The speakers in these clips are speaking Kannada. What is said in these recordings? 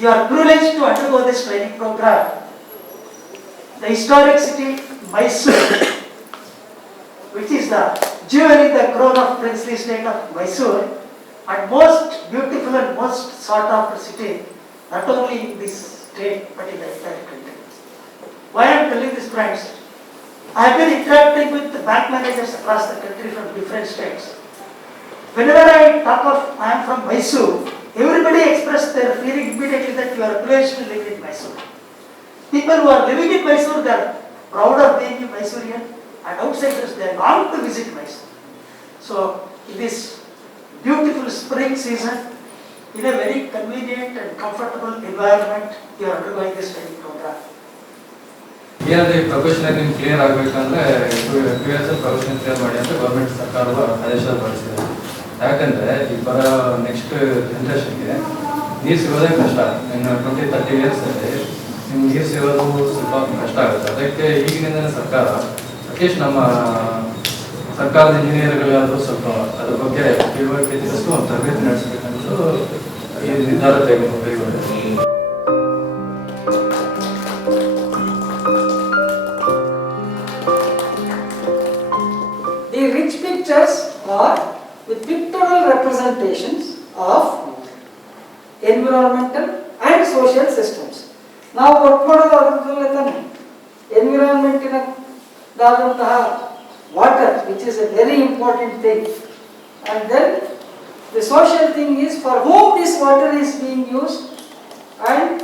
You are privileged to undergo this training program. The historic city Mysore, which is the jewel in the crown of princely state of Mysore, and most beautiful and most sought after city, not only in this state but in the entire country. Why I am telling this, friends? I have been interacting with the bank managers across the country from different states. Whenever I talk of I am from Mysore, everybody express their feeling immediately that you are privileged to live in Mysore. People who are living in Mysore, they are proud of being a Mysorean, and outsiders, they long to visit Mysore. So, in this beautiful spring season, in a very convenient and comfortable environment, you are undergoing this training program. Here the professional in clear ಆಗಬೇಕಂದ್ರೆ 2 years professional clear ಮಾಡಿ ಅಂತ ಗವರ್ನಮೆಂಟ್ ಸರ್ಕಾರದ ಆದೇಶ ಹೊರಡಿಸಿದೆ. ಯಾಕಂದ್ರೆ ಈ ಬರೋ ನೆಕ್ಸ್ಟ್ ಜನರೇಷನ್ಗೆ ನೀರು ಸಿಗೋದೇ ಕಷ್ಟ. ಇನ್ನು 20-30 years ಅಲ್ಲಿ ನಿಮ್ಗೆ ನೀರು ಸಿಗೋದು ಸ್ವಲ್ಪ ಕಷ್ಟ ಆಗುತ್ತೆ. ಅದಕ್ಕೆ ಈಗಿನಿಂದಲೇ ಸರ್ಕಾರ ಅಟ್ಲೀಸ್ಟ್ ನಮ್ಮ ಸರ್ಕಾರದ ಇಂಜಿನಿಯರ್ಗಳಾದರೂ ಸ್ವಲ್ಪ ಅದ್ರ ಬಗ್ಗೆ ತಿಳುವಳಿಕೆ ತಿಳಿಸ್ತು ಒಂದು ತರಬೇತಿ ನಡೆಸಬೇಕಂತ ಈ ನಿರ್ಧಾರ ತೆಗೆದುಕೊಂಡಿದ್ದಾರೆ. The rich pictures are with pictorial representations of environmental and social systems. ನಾವು ವರ್ಕ್ ಮಾಡೋದು ಅದರಲ್ಲೇ ತಾನೆ. ಎನ್ವಿರಾನ್ಮೆಂಟಿನ water, which is a very important thing, and then the social thing is for whom this water is being used, and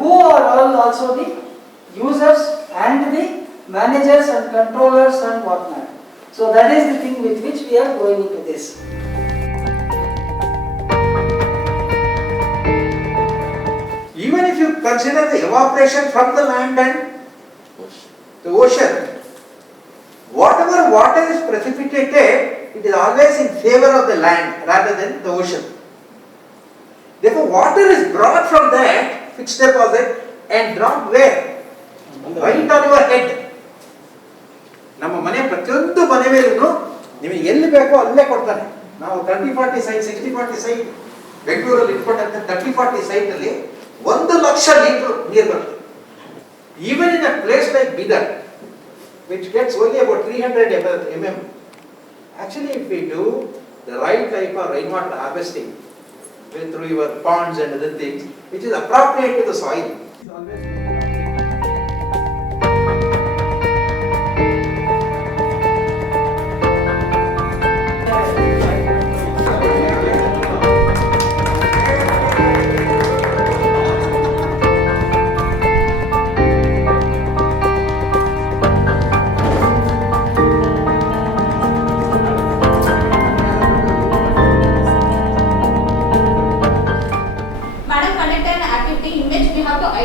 who are all also the users and the managers and controllers and whatnot. So that is the thing with which we are going into this. Even if you consider the evaporation from the land and the ocean, whatever water is precipitated, it is always in favor of the land rather than the ocean. Therefore, water is brought from that fixed deposit and dropped where? Right on your head. ನಮ್ಮ ಮನೆ ಪ್ರತಿಯೊಂದು ಮನೆ ಮೇಲೂ ನಿಮಗೆ ಎಲ್ಲಿ ಬೇಕೋ ಅಲ್ಲೇ ಕೊಡ್ತಾನೆ. ನಾವು 30-40 ಸೈಟ್ 60-40 ಸೈಟ್ ಬೆಂಗಳೂರಲ್ಲಿ ಇಟ್ಕೊಂಡಂತ 30-40 ಸೈಟ್ ಅಲ್ಲಿ 1 ಲಕ್ಷ ಲೀಟರ್ ನೀರು ಬರುತ್ತೆ. Even in a place like Bidar, which gets only about 300 mm, actually if we do the right type of rainwater harvesting through your ponds and other things, which is appropriate to the soil.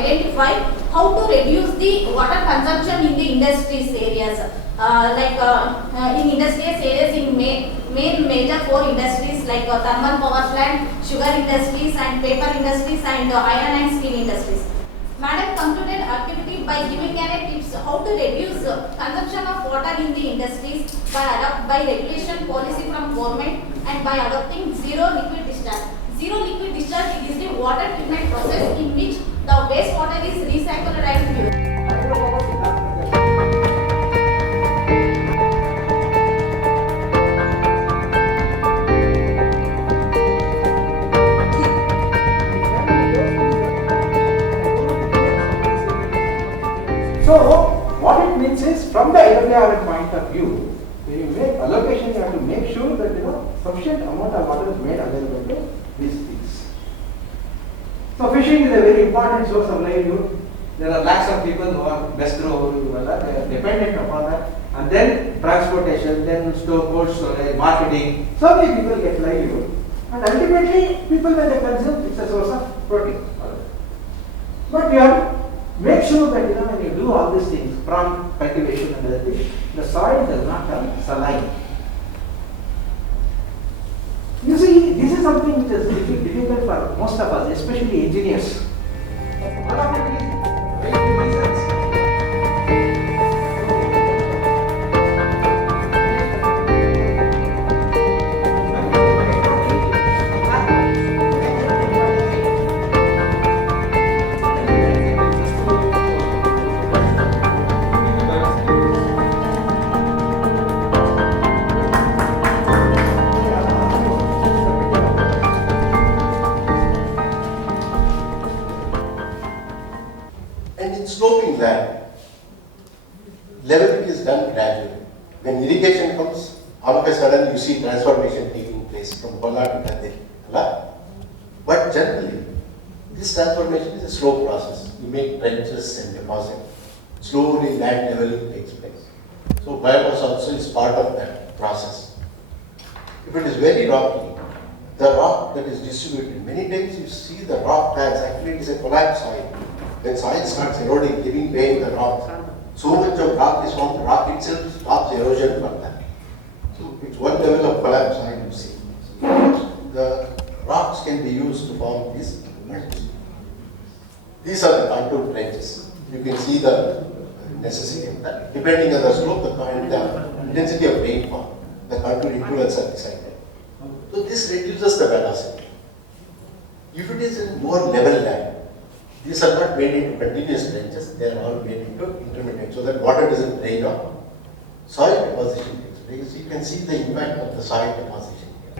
Identify how to reduce the water consumption in the industries areas. In industrial areas, in main major 4 industries like thermal power plant, sugar industries and paper industries and iron and steel industries. Madam concluded activity by giving tips how to reduce consumption of water in the industries by regulation policy from government and by adopting zero liquid discharge. Zero liquid discharge is the water treatment process in which the wastewater is recycled and used. So, what it means is, from the environment point of view, when you make allocation, you have to make sure that sufficient amount of water is made available to these things. So, fishing is a very important source of livelihood. There are lakhs of people who are best growers, they are dependent upon that. And then transportation, then cold storage, marketing. So many people get livelihood. And ultimately, people when they consume, it's a source of protein. But you have to make sure that when you do all these things, from cultivation and other things, the soil does not turn saline. You see, this is something which is difficult for most of us, especially engineers. One of the reasons. leveling is done gradually. When irrigation comes, all of a sudden you see transformation taking place from Kola to Kandil. But generally, this transformation is a slow process. You make trenches and deposit. Slowly land leveling takes place. So biomass also is part of that process. If it is very rocky, the rock that is distributed, many times you see the rock bands, actually it is a collapsed soil. When soil starts eroding, giving way in the rock, so much of rock is formed, the rock itself stops erosion from that. So it's one level of collapse soil you see. The rocks can be used to form these beds. These are the contour trenches. You can see the necessity of that. Depending on the slope, the intensity of rainfall, the contour influence are decided. So this reduces the velocity. If it is in more level land, these are not made into continuous trenches, they are all made into intermittent so that water doesn't drain off. Soil deposition takes place. You can see the impact of the soil deposition here.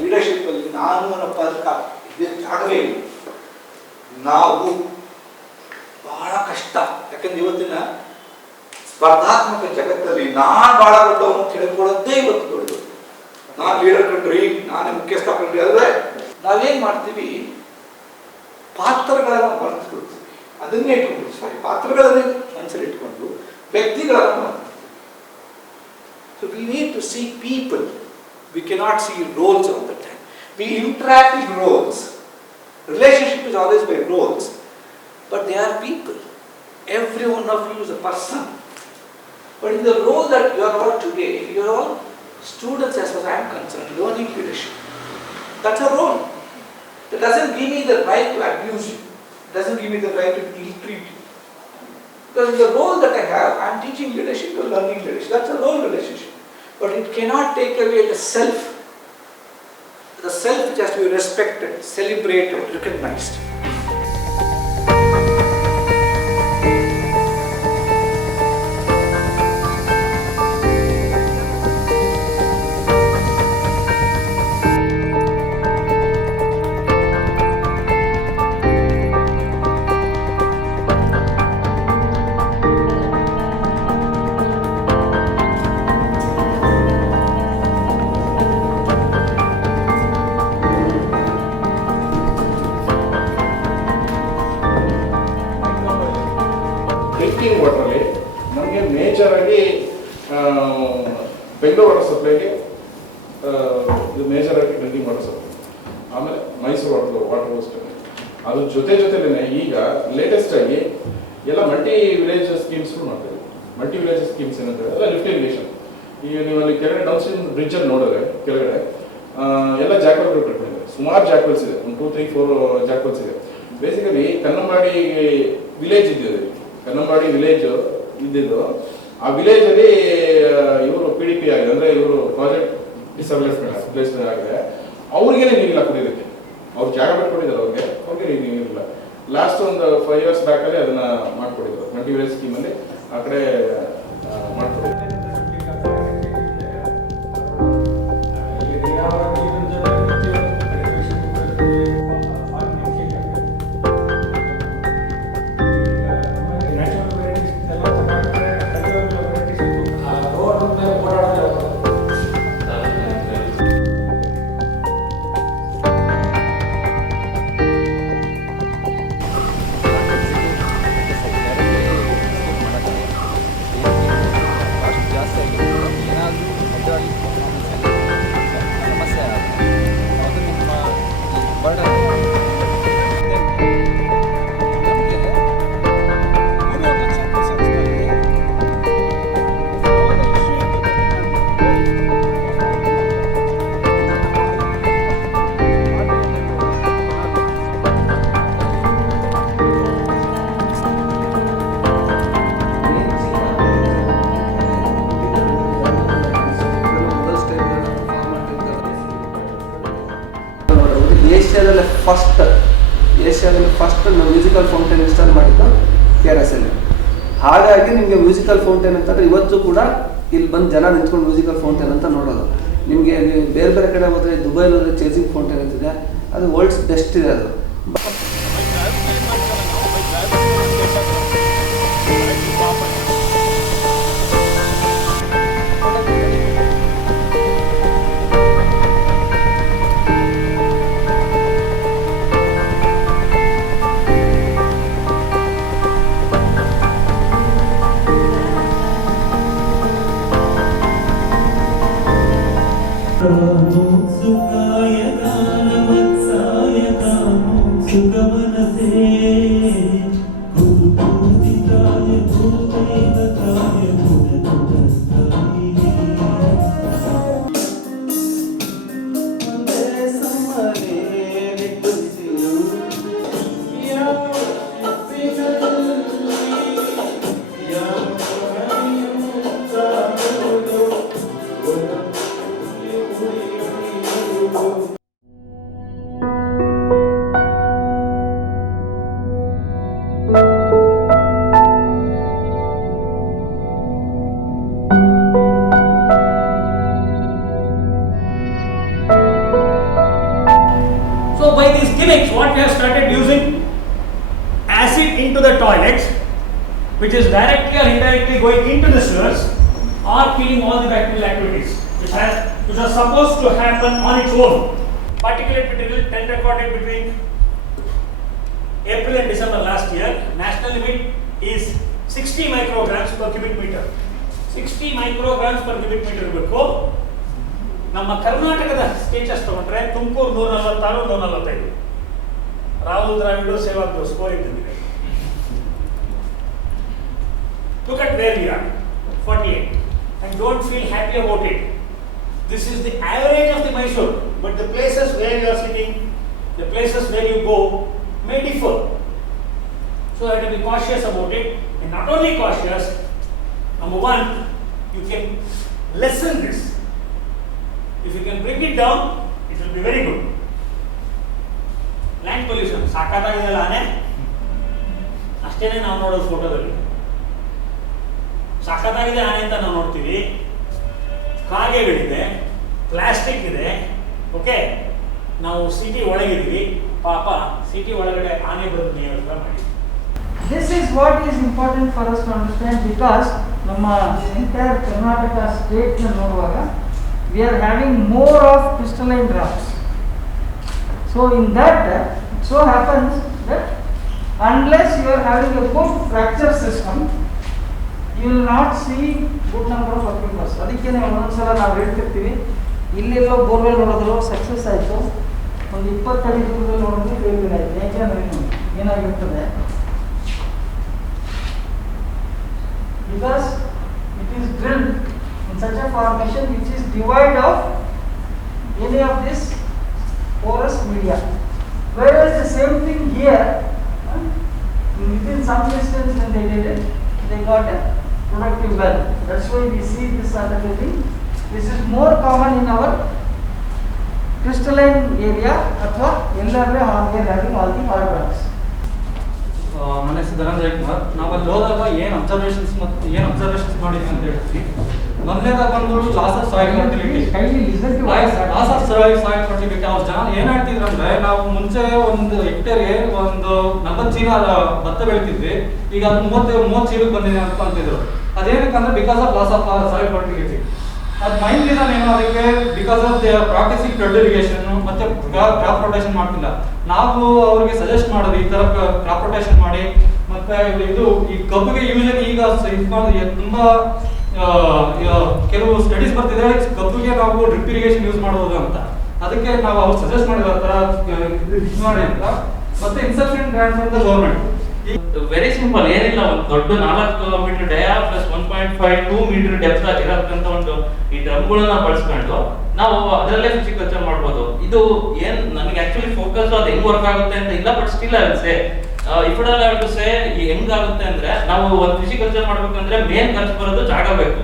Leadership ಅಲ್ಲಿ ನಾನು ನನ್ನ ಪದಕ ಆಗಲೇ ಇಲ್ಲ. ನಾವು ಬಹಳ ಕಷ್ಟ, ಯಾಕಂದ್ರೆ ಇವತ್ತಿನ ಸ್ಪರ್ಧಾತ್ಮಕ ಜಗತ್ತಲ್ಲಿ ನಾನು ಬಹಳ ದೊಡ್ಡವನು ತಿಳ್ಕೊಳ್ಳೋದೇ ಇವತ್ತು ದೊಡ್ಡದು. ನಾನು ಲೀಡರ್ ಕಂಡ್ರಿ, ನಾನೇ ಮುಖ್ಯಸ್ಥ ಕಂಡ್ರಿ ಅಲ್ಲದೆ ನಾವೇನ್ ಮಾಡ್ತೀವಿ, ಪಾತ್ರಗಳನ್ನು ಮರೆತುಬಿಡ್ತೀವಿ. ಅದನ್ನೇ ಇಟ್ಕೊಂಡು ಪಾತ್ರಗಳನ್ನೇ ಮನಸ್ಸಲ್ಲಿ ಇಟ್ಕೊಂಡು ವ್ಯಕ್ತಿಗಳನ್ನು ಮರೆತು. So we need to see people. We cannot see roles all the time. We interact in roles. Relationship is always by roles, but they are people. Every one of you is a person. But in the role that you are all today, you are all students as far as I am concerned, learning leadership. That's a role. That doesn't give me the right to abuse you. It doesn't give me the right to ill-treat you. Because in the role that I have, I am teaching leadership, you are learning leadership. That's a role relationship. But it cannot take away the self which has to be respected, celebrated, recognized. Drinking ವಾಟರಲ್ಲಿ ನಮಗೆ ಮೇಜರಾಗಿ ಬೆಂಗಳೂರು ವಾಟರ್ ಸಪ್ಲೈಗೆ ಇದು ಮೇಜರಾಗಿ ಡ್ರಿಂಕಿಂಗ್ ವಾಟರ್ ಸಪ್ಲೈ, ಆಮೇಲೆ ಮೈಸೂರು ವಾಟರ್ ಅಷ್ಟೇ. ಅದ್ರ ಜೊತೆಲೇ ಈಗ ಲೇಟೆಸ್ಟ್ ಆಗಿ ಎಲ್ಲ ಮಲ್ಟಿ ವಿಲೇಜ್ ಸ್ಕೀಮ್ಸ್ ಮಾಡ್ತಾರೆ. ಮಲ್ಟಿ ವಿಲೇಜ್ ಸ್ಕೀಮ್ಸ್ ಏನಂತಾರೆ ಎಲ್ಲ ಲಿಫ್ಟ್ ಇರಿಗೇಷನ್. ಈಗ ನೀವು ಅಲ್ಲಿ ಕೆಳಗಡೆ ಡೌನ್ ಸ್ಟ್ರೀಮ್ ಬ್ರಿಡ್ಜಲ್ಲಿ ನೋಡಿದ್ರೆ ಕೆಳಗಡೆ ಎಲ್ಲ ಜಾಕ್ವೆಲ್ಗಳು ಕಟ್ಕೊಂಡಿದ್ದಾರೆ. ಸುಮಾರು ಜಾಕ್ವೆಲ್ಸ್ ಇದೆ, 1 2 3 4 ಜಾಕ್ವೆಲ್ಸ್ ಇದೆ. ಬೇಸಿಕಲಿ ಕನ್ನಂಬಾಡಿ ವಿಲೇಜ್ ಇದ್ದಿದೆ. ಕನ್ನಂಬಾಡಿ ವಿಲೇಜ್ ಇದ್ದಿದ್ದು, ಆ ವಿಲೇಜಲ್ಲಿ ಇವರು PDP ಆಗಿದೆ, ಅಂದರೆ ಇವರು ಪ್ರಾಜೆಕ್ಟ್ ಡಿಸ್ಪ್ಲೇಸ್ಮೆಂಟ್ ಆಗಿದೆ. ಅವ್ರಿಗೇನೆ ನೀರಿಲ್ಲ ಕುಡಿಯೋದಕ್ಕೆ. ಅವ್ರು ಜಾಗ ಬಿಟ್ಕೊಟ್ಟಿದ್ದಾರೆ, ಅವ್ರಿಗೆ ನೀರಿಲ್ಲ. ಲಾಸ್ಟ್ ಒಂದು 5 years ಬ್ಯಾಕಲ್ಲಿ ಅದನ್ನ ಮಾಡ್ಕೊಟ್ಟಿದ್ರು, ಮಲ್ಟಿ ವಿಲೇಜ್ ಸ್ಕೀಮಲ್ಲಿ ಆ ಕಡೆ ಮಾಡ್ಕೊಟ್ಟಿದ್ರು. ಏಷ್ಯಾದಲ್ಲಿ ಫಸ್ಟ್ ಮ್ಯೂಸಿಕಲ್ ಫೌಂಟೇನ್ ಇನ್ಸ್ಟಾಲ್ ಮಾಡಿದ್ದು KRS ಅಲ್ಲಿ. ಹಾಗಾಗಿ ನಿಮಗೆ ಮ್ಯೂಸಿಕಲ್ ಫೌಂಟೇನ್ ಅಂತಂದರೆ ಇವತ್ತು ಕೂಡ ಇಲ್ಲಿ ಬಂದು ಜನ ನಿಂತ್ಕೊಂಡು ಮ್ಯೂಸಿಕಲ್ ಫೌಂಟೇನ್ ಅಂತ ನೋಡೋದು. ನಿಮಗೆ ಬೇರೆ ಬೇರೆ ಕಡೆ ಹೋದರೆ ದುಬೈಲಿ ಚೇಸಿಂಗ್ ಫೌಂಟೇನ್ ಅಂತಿದೆ, ಅದು ವರ್ಲ್ಡ್ಸ್ ಬೆಸ್ಟ್ ಇದೆ ಅದು. So by these gimmicks, what we have started using acid into the toilets, which is directly or indirectly going into the sewers, or killing all the bacterial activities, which are supposed to happen on its own. Particulate material 10 recorded between April and December last year. National limit is 60 micrograms per cubic meter. 60 micrograms per cubic meter ಇರಬೇಕು. ನಮ್ಮ ಕರ್ನಾಟಕದ ಸ್ಟೇಟಸ್ ತಗೊಂಡ್ರೆ ತುಮಕೂರು 146 145, ರಾಹುಲ್ ದ್ರಾವಿಡ್ ಸೆಹ್ವಾಗ್ ಸ್ಕೋರಿಂಗ್ ತಂದಿದೆ. Look at where we are, 48, and don't feel happy about it. This is the average of the Mysore, but the places where you are sitting, the places where you go may differ. So you have to be cautious about it, and not only cautious, number one, you can lessen this. If you can bring it down, it will be very good. Land pollution, ಸಾಕಾಗಿದೆ ಆನೆ ಅಷ್ಟೇನೆ ನಾವು ನೋಡೋದು ಫೋಟೋದಲ್ಲಿ. ಸಾಕಾಗಿದೆ ಆನೆ ಅಂತ ನಾವು ನೋಡ್ತೀವಿ, ಕಾಗೆಗಳಿದೆ, ಪ್ಲಾಸ್ಟಿಕ್ ಇದೆ. ಓಕೆ, ನಾವು ಸಿಟಿ ಒಳಗಿದ್ವಿ, ಪಾಪ ಸಿಟಿ ಒಳಗಡೆ ಆನೆ ಬರೋದು ನಿಯಂತ್ರಣ ಮಾಡಿ. This is what is important for us to understand, because ನಮ್ಮ entire Karnataka state na noduvaga we are having more of crystalline rocks. So in that it so happens that unless you are having a good fracture system, you will not see good number of aquifers. ಅದಕ್ಕೆ ಒಂದೊಂದ್ಸಲ ನಾವು ಹೇಳ್ತಿರ್ತೀವಿ, ಇಲ್ಲೆಲ್ಲೋ ಬೋರ್ವೆಲ್ ನೋಡಿದ್ರು ಸಕ್ಸಸ್ ಆಯಿತು, ಒಂದು 20 ಅಡಿ ದೂರದಲ್ಲಿ ನೋಡಿದ್ರೆ ಫೇಲ್ಯೂರ್ ಆಯಿತು. ಯಾಕೆಂದ್ರೆ ಏನಾಗಿರ್ತದೆ, because it is drilled in such a formation which is devoid of any of this porous media. Whereas the same thing here, within some distance when they did it, they got a productive well. That's why we see this other thing. This is more common in our crystalline area, ಅಥವಾ ಎಲ್ಲರೇ having all the hard rocks. ನನ್ನ ಹೆಸರು ಧನಂಜಯ ಕುಮಾರ್. ನಾವಲ್ಲಿ ಹೋದಾಗ ಏನು ಅಬ್ಸರ್ವೇಷನ್ಸ್ ಮಾಡಿದ್ವಿ ಅಂತ ಹೇಳ್ತೀವಿ. ಮೊದಲನೇದಾಗಿ ಬಂದ್ಬಿಟ್ಟು loss of soil fertility. Loss of soil fertility ಅವ್ರು ಜನ ಏನ್ ಹೇಳ್ತಿದ್ರು ಅಂದ್ರೆ, ನಾವು ಮುಂಚೆ ಒಂದು ಹೆಕ್ಟೇರ್ಗೆ ಒಂದು 40 ಚೀಲ ಭತ್ತ ಬೆಳಿತಿದ್ವಿ, ಈಗ ಅದು 30 ಚೀಲಕ್ಕೆ ಬಂದಿದೆ ಅಂತ ಅಂತಿದ್ರು. ಅದೇನಕ್ಕಂದ್ರೆ because of loss of soil fertility. ಅದು ಮೈನ್ ರೀಸನ್ ಏನು, ಅದಕ್ಕೆ because of the practising flood irrigation ಮತ್ತೆ ಕ್ರಾಪ್ ರೊಟೇಷನ್ ಮಾಡ್ತಿಲ್ಲ. ನಾವು ಅವ್ರಿಗೆ ಸಜೆಸ್ಟ್ ಮಾಡೋದು ಈ ತರ ಕ್ರಾಪ್ ರೊಟೇಷನ್ ಮಾಡಿ, ಮತ್ತೆ ಇದು ಈ ಕಬ್ಬಿಗೆ ಯೂಶಲಿ ಈಗ ತುಂಬಾ ಕೆಲವು ಸ್ಟಡೀಸ್ ಬರ್ತಿದೆ, ಕಬ್ಬಿಗೆ ನಾವು ಡ್ರಿಪ್ ಇರಿಗೇಷನ್ ಯೂಸ್ ಮಾಡಬಹುದು ಅಂತ. ಅದಕ್ಕೆ ನಾವು ಅವ್ರು ಸಜೆಸ್ಟ್ ಮಾಡಿದ ತರ ಮಾಡಿ ಅಂತ. ಮತ್ತೆ inception grant from the government. Very simple, ಏನಿಲ್ಲ, ಒಂದು ದೊಡ್ಡ 4 metre dia plus 1.52 metre depth ಆಗಿರೋದಂತ ಒಂದು ಈ ಡ್ರಮ್ಗಳನ್ನ ಬಳಸ್ಕೊಂಡು ನಾವು ಅದರಲ್ಲೇ ಫಿಸಿಕಲ್ಚರ್ ಮಾಡ್ಬೋದು. ಇದು ಏನ್ ನನಗೆ ಆಕ್ಚುಲಿ ಫೋಕಸ್ ಅದು ಹೆಂಗ್ ವರ್ಕ್ ಆಗುತ್ತೆ ಅಂತ ಇಲ್ಲ, but still I will say if it all I will say ಹೆಂಗಾಗುತ್ತೆ ಅಂದ್ರೆ, ನಾವು ಒಂದು ಫಿಸಿಕಲ್ಚರ್ ಮಾಡ್ಬೇಕಂದ್ರೆ ಮೇನ್ ಖರ್ಚು ಬರೋದು ಜಾಗ ಬೇಕು.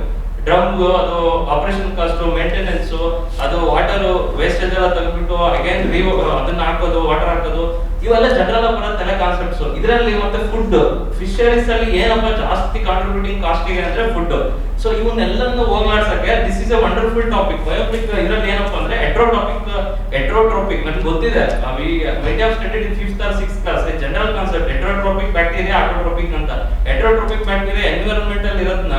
ಡ್ರಮ್, ಅದು ಆಪರೇಷನ್ ಕಾಸ್ಟ್, ಮೇಂಟೆನೆನ್ಸ್, ಅದು ವಾಟರ್ ವೇಸ್ಟೇಜ್ ಎಲ್ಲ ತೆಗೆದ್ಬಿಟ್ಟು ಅಗೇನ್ ಅದನ್ನ ಹಾಕೋದು, ವಾಟರ್ ಹಾಕೋದು, ಇವೆಲ್ಲ ಜನರಲ್ ಬರೋ ತಲೆ ಕಾನ್ಸೆಪ್ಟ್ಸ್. ಇದರಲ್ಲಿ ಮತ್ತೆ ಫುಡ್ ಫಿಶರೀಸ್ ಅಲ್ಲಿ ಏನಪ್ಪ ಜಾಸ್ತಿ ಕಾಂಟ್ರಿಬ್ಯೂಟಿಂಗ್ ಕಾಸ್ಟ್ ಇದೆ ಅಂದ್ರೆ ಫುಡ್. ಸೊ ಇವನ್ನೆಲ್ಲನ್ನು ಹೋಗ್ಲಾಡ್ಸಕ್ಕೆ this is a wonderful topic. Biofloc ಇದರಲ್ಲಿ ಏನಪ್ಪಾ ಅಂದ್ರೆ ಹೆಟ್ರೋಟ್ರೋಪಿಕ್ ನಮ್ಗೆ ಗೊತ್ತಿದೆ, might have studied in 5th or 6th class general concept. Heterotrophic bacteria, autotrophic ಅಂತ. ಹೆಟ್ರೋಟ್ರೋಪಿಕ್ ಬ್ಯಾಕ್ಟೀರಿಯಾ ಎನ್ವಿರಾನ್ಮೆಂಟ್ ಅಲ್ಲಿ ಇರೋದನ್ನ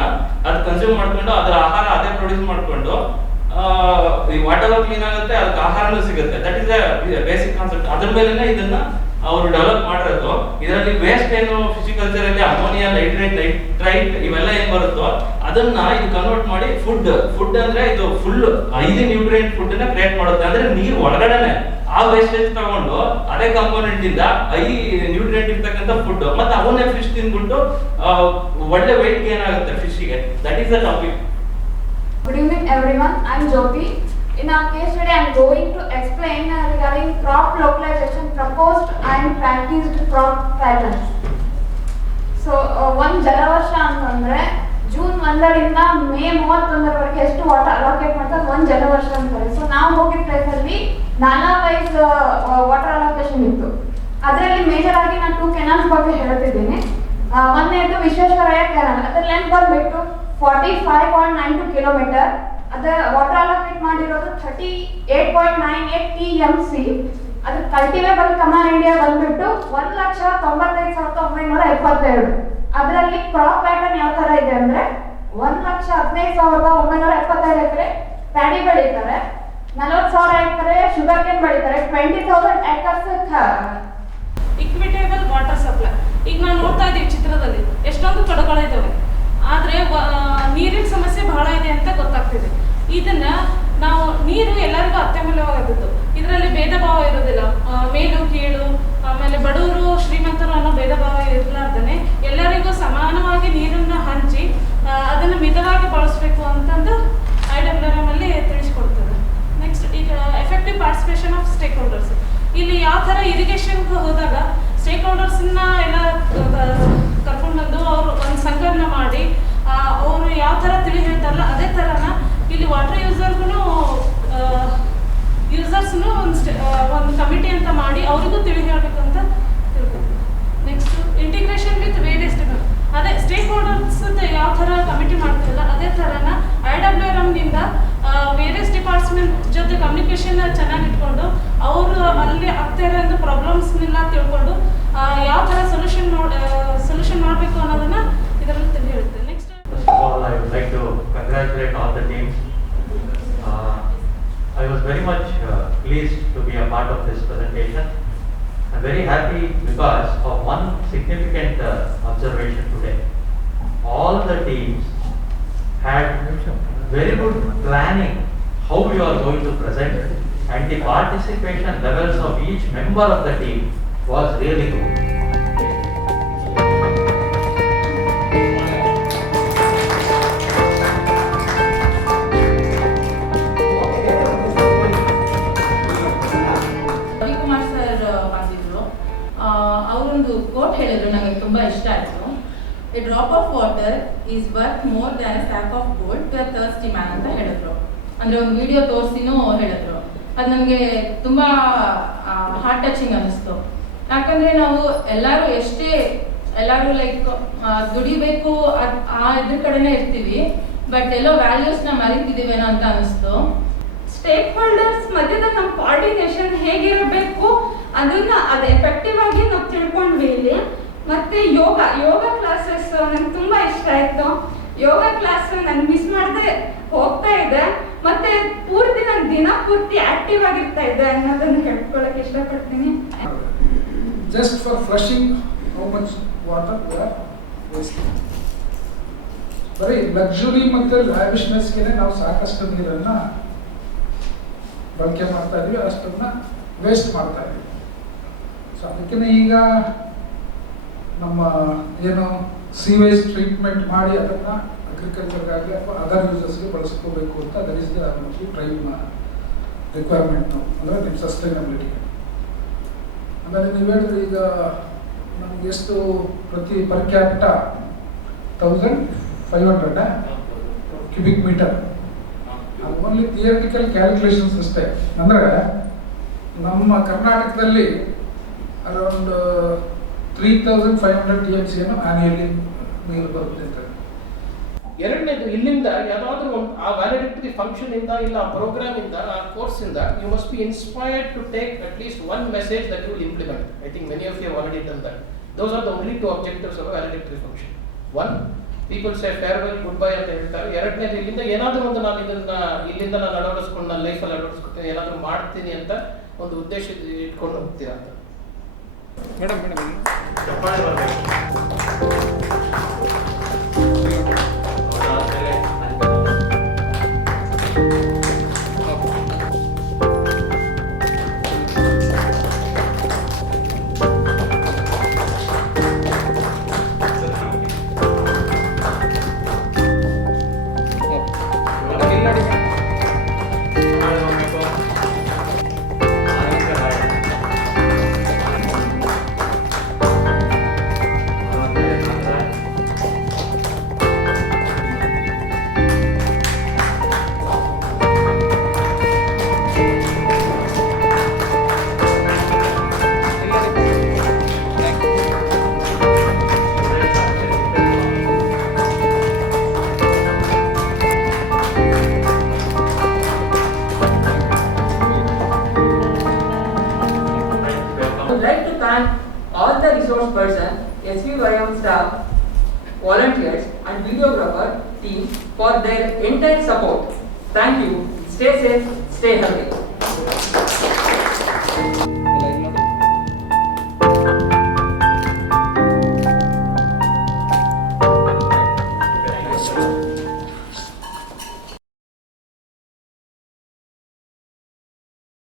ಅದು ಕನ್ಸ್ಯೂಮ್ ಮಾಡ್ಕೊಂಡು ಅದರ ಆಹಾರ ಅದೇ ಪ್ರೊಡ್ಯೂಸ್ ಮಾಡ್ಕೊಂಡು ಈ ವಾಟರ್ ಕ್ಲೀನ್ ಆಗುತ್ತೆ, ಅದಕ್ಕೆ ಆಹಾರನೂ ಸಿಗುತ್ತೆ. That is the basic concept. ಅದ್ರ ಮೇಲೆ ಇದನ್ನ ಅವರು ಡೆವಲಪ್ ಮಾಡಿರೋದು. ಇದರಲ್ಲಿ ವೇಸ್ಟ್ ಏನು ಫಿಸಿಕಲ್ಚರ್ ಅಲ್ಲಿ ಅಮೋನಿಯಾ, ನೈಟ್ರೈಟ್ ಇವೆಲ್ಲ ಏನ್ ಬರುತ್ತೋ ಅದನ್ನ ಇದು ಕನ್ವರ್ಟ್ ಮಾಡಿ ಫುಡ್ ಅಂದ್ರೆ ಇದು ಫುಲ್ 5 ನ್ಯೂಟ್ರಿಯೆಂಟ್ ಫುಡ್ ನ ಕ್ರಿಯೇಟ್ ಮಾಡುತ್ತೆ. ಅಂದ್ರೆ ನೀರ್ ಒಳಗಡೆನೆ ಆ ವೇಸ್ಟೇಜ್ ತಗೊಂಡು ಅದೇ ಕಾಂಪೋನೆಂಟ್ ಇಂದ 5 ನ್ಯೂಟ್ರಿಯೆಂಟ್ ಇರ್ತಕ್ಕಂಥ ಫುಡ್ ಮತ್ತೆ ಅವನ್ನೇ ಫಿಶ್ ತಿನ್ಬಿಟ್ಟು ಒಳ್ಳೆ weight ಗೇನ್ ಆಗುತ್ತೆ ಫಿಶ್ಗೆ. That is the topic. Good evening everyone, I am Jyoti. In our case today I am going to explain regarding crop localization proposed and practiced crop patterns. So one ಜಲವರ್ಷ ಅಂತಂದ್ರೆ ಜೂನ್ 1ರಿಂದ ಮೇ 31ರವರೆಗೆ ಎಷ್ಟು ವಾಟರ್ ಅಲೋಕೇಟ್ ಮಾಡ್ತಾರೆ ಒಂದು ಜಲವರ್ಷ ಅಂತಾರೆ. ಸೊ ನಾವು ಹೋಗಿದ್ದ ಪ್ಲೇಸ್ ಅಲ್ಲಿ 4 ವೈಸ್ ವಾಟರ್ ಅಲೋಕೇಶನ್ ಇತ್ತು. ಅದರಲ್ಲಿ ಮೇಜರ್ ಆಗಿ ನಾನು 2 ಕೆನಾಲ್ಸ್ ಬಗ್ಗೆ ಹೇಳ್ತಿದ್ದೀನಿ. ಒಂದನೇದು ವಿಶ್ವೇಶ್ವರಯ್ಯ ಕೆನಾಲ್, ಅದರ ಲೆಂತ್ ಬಂದ್ಬಿಟ್ಟು 45.92 ಕಿಲೋಮೀಟರ್. ಅದ ವಾಟರ್ ಅಲೋಕೇಟ್ ಮಾಡಿರೋದು 38.98 TMC. ಅದ್ರ ಕಲ್ಟಿವೇಬಲ್ ಕಮಾನ್ ಇಂಡಿಯಾ ಬಂದ್ಬಿಟ್ಟು 1,95,972. ಅದರಲ್ಲಿ ಕ್ರಾಪ್ ಪ್ಯಾಟರ್ನ್ ಯಾವ ತರ ಇದೆ ಅಂದ್ರೆ 1,15,975 ಎಕರೆ ಪ್ಯಾಡಿ ಬೆಳೀತಾರೆ, 40,000 ಎಕರೆ ಶುಗರ್ ಕೇನ್ ಬೆಳೀತಾರೆ, 20,000 ಏಕರ್ಸ್ ಇಕ್ವಿಟೇಬಲ್ ವಾಟರ್ ಸಪ್ಲೈ. ಈಗ ನಾವು ನೋಡ್ತಾ ಇದ್ದೀವಿ ಚಿತ್ರದಲ್ಲಿ ಎಷ್ಟೊಂದು ಕಡೆಗಳಿದ್ದಾವೆ, ಆದರೆ ನೀರಿನ ಸಮಸ್ಯೆ ಬಹಳ ಇದೆ ಅಂತ ಗೊತ್ತಾಗ್ತಿದೆ. ಇದನ್ನ ನಾವು ನೀರು ಎಲ್ಲರಿಗೂ ಅತ್ಯಮೂಲ್ಯವಾದದ್ದು. ಇದರಲ್ಲಿ ಭೇದ ಭಾವ ಇರೋದಿಲ್ಲ, ಮೇಲು ಕೀಳು, ಆಮೇಲೆ ಬಡವರು ಶ್ರೀಮಂತರು ಅನ್ನೋ ಭೇದ ಭಾವ ಇರಲಾರ್ದೇ ಎಲ್ಲರಿಗೂ ಸಮಾನವಾಗಿ ನೀರನ್ನ ಹಂಚಿ ಅದನ್ನು ಮಿತವಾಗಿ ಬಳಸಬೇಕು ಅಂತಂದು IWRM ಅಲ್ಲಿ ತಿಳಿಸ್ಕೊಡ್ತದೆ. ನೆಕ್ಸ್ಟ್ ಈಗ effective participation of stake holders. ಇಲ್ಲಿ ಯಾವ ಥರ ಇರಿಗೇಷನ್ಗೆ ಹೋದಾಗ ಸ್ಟೇಕ್ ಹೋಲ್ಡರ್ಸ್ನ ಎಲ್ಲ ಕರ್ಕೊಂಡು ಬಂದು ಅವರು ಒಂದು ಸಂಘಟನೆ ಮಾಡಿ ಅವರು ಯಾವ ಥರ ತಿಳಿ ಹೇಳ್ತಾರಲ್ಲ ಅದೇ ಥರನ ಇಲ್ಲಿ ವಾಟರ್ ಯೂಸರ್ಸ್ನು ಒಂದು ಕಮಿಟಿ ಅಂತ ಮಾಡಿ ಅವರಿಗೂ ತಿಳಿ ಹೇಳಬೇಕು ಅಂತ ತಿಳ್ಕೊತೀವಿ. ನೆಕ್ಸ್ಟ್ ಇಂಟಿಗ್ರೇಷನ್ ವಿತ್ ವೇರಿಯಸ್ ಅದೇ ಸ್ಟೇಕ್ ಹೋಲ್ಡರ್ಸ್ ಯಾವ ಥರ ಕಮಿಟಿ ಮಾಡ್ತಿರಲ್ಲ ಅದೇ ಥರನ IWRMನಿಂದ ವೇರಿಯಸ್ ಡಿಪಾರ್ಟ್ಮೆಂಟ್ ಜೊತೆ ಕಮ್ಯುನಿಕೇಶನ್ ಚೆನ್ನಾಗಿ ಇಟ್ಕೊಂಡು ಅವರು ಅಲ್ಲಿ ಆಗ್ತಾ ಇರೋ ಪ್ರಾಬ್ಲಮ್ಸ್ನೆಲ್ಲ ತಿಳ್ಕೊಂಡು ಯಾವ ಥರ ಸೊಲ್ಯೂಷನ್ ಮಾಡಬೇಕು ಅನ್ನೋದನ್ನ ಇದರಲ್ಲಿ ತಿಳಿ ಹೇಳುತ್ತೆ. Next First of all, I would like to congratulate all the teams. I was very much pleased to be a part of this presentation. I'm very happy because of one significant observation today. All the teams had very good planning how you are going to present, and the participation levels of each member of the team was really good. ಅವರೊಂದು ಕೋಟ್ ಹೇಳಿದ್ರು, ನನಗೆ ತುಂಬಾ ಇಷ್ಟ ಆಯಿತು. A drop of water is worth more than a sack of gold to a thirsty man ಅಂತ ಹೇಳಿದ್ರು. ಅಂದರೆ ಒಂದು ವಿಡಿಯೋ ತೋರಿಸಿನೂ ಹೇಳಿದ್ರು. ಅದು ನನಗೆ ತುಂಬ ಹಾರ್ಟ್ ಟಚಿಂಗ್ ಅನ್ನಿಸ್ತು. ಯಾಕಂದರೆ ನಾವು ಎಲ್ಲರೂ ಲೈಕ್ ದುಡಿಬೇಕು ಆ ಇದ್ರ ಕಡೆನೇ ಇರ್ತೀವಿ, ಬಟ್ ಎಲ್ಲೋ ವ್ಯಾಲ್ಯೂಸ್ನ ಮರಿತಿದ್ದೀವೇನೋ ಅಂತ ಅನ್ನಿಸ್ತು. ಸ್ಟೇಕ್ ಹೋಲ್ಡರ್ಸ್ ಮಧ್ಯದಲ್ಲಿ ನಮ್ಮ ಕೋಆರ್ಡಿನೇಷನ್ ಹೇಗಿರಬೇಕು ಅದನ್ನ ಅದು ಎಫೆಕ್ಟಿವ್ ಆಗಿ ನಾವು ತಿಳ್ಕೊಂಡ್ವಿ ಇಲ್ಲಿ. ಮತ್ತೆ ಯೋಗ ಕ್ಲಾಸಸ್ ನಂಗೆ ತುಂಬಾ ಇಷ್ಟ ಆಯ್ತು. ಯೋಗ ಕ್ಲಾಸ್ ನಾನು ಮಿಸ್ ಮಾಡದೆ ಹೋಗ್ತಾ ಇದ್ದೆ, ಮತ್ತೆ ಪೂರ್ತಿ ನಾನು ದಿನ ಪೂರ್ತಿ ಆಕ್ಟಿವ್ ಆಗಿರ್ತಾ ಇದ್ದೆ ಅನ್ನೋದನ್ನ ಹೇಳ್ಕೊಳಕ್ಕೆ ಇಷ್ಟಪಡ್ತೀನಿ. Just for flushing how much water we are wasting. ಬರೀ ಲಕ್ಸುರಿ ಮತ್ತು ಲ್ಯಾವಿಶ್ನೆಸ್ಗೆ ನಾವು ಸಾಕಷ್ಟು ನೀರನ್ನು ಬಳಕೆ ಮಾಡ್ತಾ ಇದೀವಿ, ಅಷ್ಟನ್ನ ವೇಸ್ಟ್ ಮಾಡ್ತಾ ಇದೀವಿ. ಸೊ ಅದಕ್ಕೆ ಈಗ ನಮ್ಮ ಏನು ಸೀವೇಜ್ ಟ್ರೀಟ್ಮೆಂಟ್ ಮಾಡಿ ಅದನ್ನು ಅಗ್ರಿಕಲ್ಚರ್ಗಾಗಲಿ ಅಥವಾ ಅದರ್ ಯೂಸರ್ಸ್ಗೆ ಬಳಸ್ಕೋಬೇಕು ಅಂತ that is the prime requirement ನಾವು, ಅಂದರೆ ನಿಮ್ಮ ಸಸ್ಟೈನಬಿಲಿಟಿ. ಆಮೇಲೆ ನೀವು ಹೇಳಿದ್ರೆ ಈಗ ನಮ್ಗೆ ಎಷ್ಟು ಪ್ರತಿ ಪರ್ ಕ್ಯಾಪಿಟ 1500 ಕ್ಯೂಬಿಕ್ ಮೀಟರ್. ಅದು ಓನ್ಲಿ ಥಿಯರಿಟಿಕಲ್ ಕ್ಯಾಲ್ಕುಲೇಷನ್ಸ್ ಅಷ್ಟೇ. ಅಂದರೆ ನಮ್ಮ ಕರ್ನಾಟಕದಲ್ಲಿ ಅರೌಂಡ್ 3,500 TMC ಆನ್ಯುಯಲಿ ನೀರು ಬರುತ್ತೆ ಅಂತ. ಎರಡನೇದು, ಇಲ್ಲಿಂದ ಯಾವುದಾದ್ರೂ ಒಂದು ಆ ವ್ಯಾಲಿಡಿಟಿ ಫಂಕ್ಷನ್ ಇಂದ ಇಲ್ಲ ಆ ಪ್ರೋಗ್ರಾಮ್ ಇಂದ ಆ ಕೋರ್ಸ್ ಇಂದ you must be inspired to take at least one message that you will implement. I think many of you have already done that. Those are the only two objectives of validity function. One, people say farewell good bye ಅಂತ ಹೇಳ್ತಾರೆ. ಎರಡನೇದು, ಇಲ್ಲಿಂದ ಏನಾದರೂ ಒಂದು ನಾನು ಇಲ್ಲಿಂದ ನಾನು ಅಳವಡಿಸ್ಕೊಂಡು ನನ್ನ ಲೈಫಲ್ಲಿ ಅಳವಡಿಸ್ಕೊತೀನಿ, ಏನಾದರೂ ಮಾಡ್ತೀನಿ ಅಂತ ಒಂದು ಉದ್ದೇಶ ಇಟ್ಕೊಂಡು ಹೋಗ್ತೀರಾ ಅಂತ. ಮೇಡಮ್ ಚಪ್ಪಾಳೆ ಬರಬೇಕು. I would like to thank all the resource person, SVYM staff, volunteers and videographer team for their entire support. Thank you. Stay safe, stay healthy.